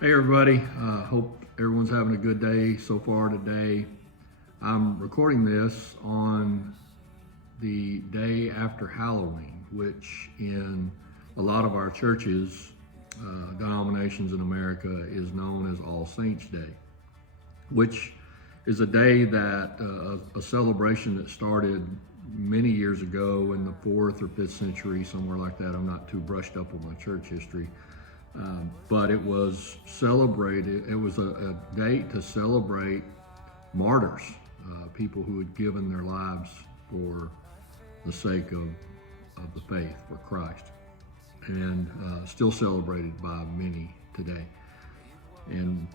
Hey everybody, hope everyone's having a good day so far today. I'm recording this on the day after Halloween, which in a lot of our churches, denominations in America is known as All Saints Day, which is a day that a celebration that started many years ago in the 4th or 5th century, somewhere like that. I'm not too brushed up on my church history. But it was celebrated, it was a date to celebrate martyrs, people who had given their lives for the sake of the faith, for Christ, and still celebrated by many today. And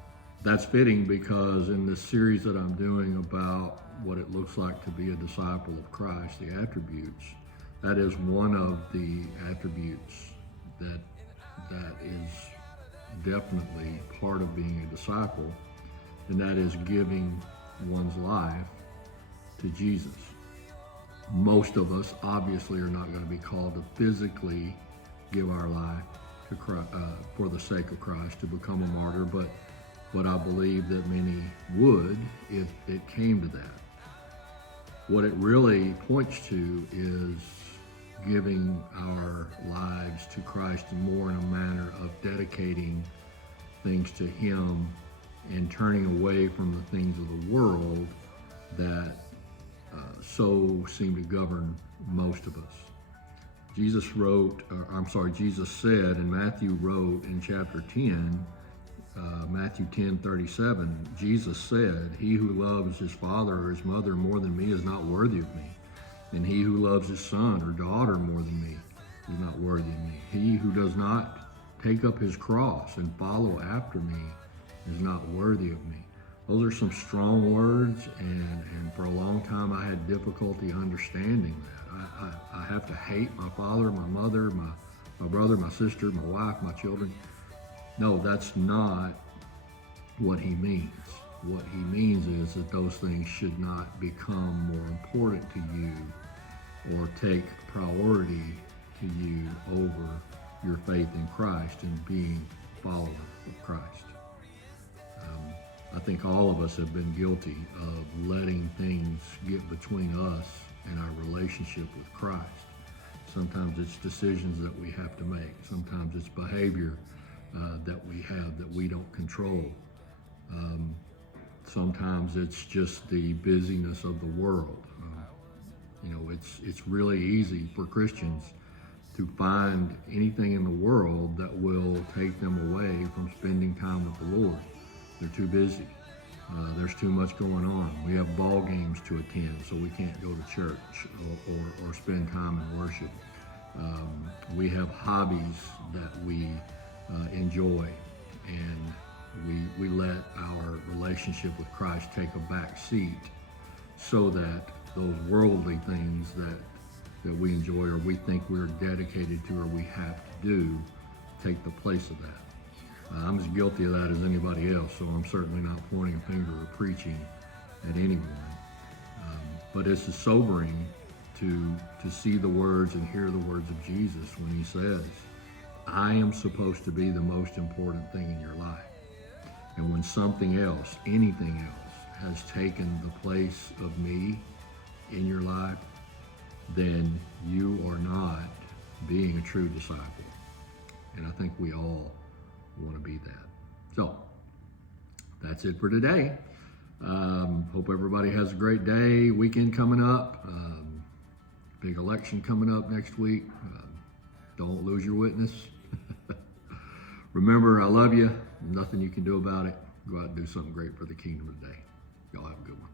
that's fitting because in this series that I'm doing about what it looks like to be a disciple of Christ, the attributes, that is one of the attributes that is definitely part of being a disciple, and that is giving one's life to Jesus. Most of us obviously are not going to be called to physically give our life to Christ, for the sake of Christ, to become a martyr, but I believe that many would if it came to that. What it really points to is giving our lives to Christ more in a manner of dedicating things to Him and turning away from the things of the world that so seem to govern most of us. Jesus said, and Matthew wrote in chapter 10, Matthew 10:37, Jesus said, "He who loves his father or his mother more than me is not worthy of me. And he who loves his son or daughter more than me is not worthy of me. He who does not take up his cross and follow after me is not worthy of me." Those are some strong words, and for a long time I had difficulty understanding that. I have to hate my father, my mother, my brother, my sister, my wife, my children. No, that's not what he means. What he means is that those things should not become more important to you or take priority to you over your faith in Christ and being a follower of Christ. I think all of us have been guilty of letting things get between us and our relationship with Christ. Sometimes it's decisions that we have to make. Sometimes it's behavior that we have that we don't control. Sometimes it's just the busyness of the world. It's really easy for Christians to find anything in the world that will take them away from spending time with the Lord. They're too busy. There's too much going on. We have ball games to attend, so we can't go to church or spend time in worship. We have hobbies that we enjoy, and we let our relationship with Christ take a back seat so that those worldly things that we enjoy or we think we're dedicated to or we have to do take the place of that. I'm as guilty of that as anybody else, so I'm certainly not pointing a finger or preaching at anyone. But it's sobering to see the words and hear the words of Jesus when he says, "I am supposed to be the most important thing in your life. And when something else, anything else, has taken the place of me in your life, then you are not being a true disciple." And I think we all want to be that. So that's it for today. Hope everybody has a great day. Weekend coming up. Big election coming up next week. Don't lose your witness. Remember, I love you. Nothing you can do about it. Go out and do something great for the kingdom today. Y'all have a good one.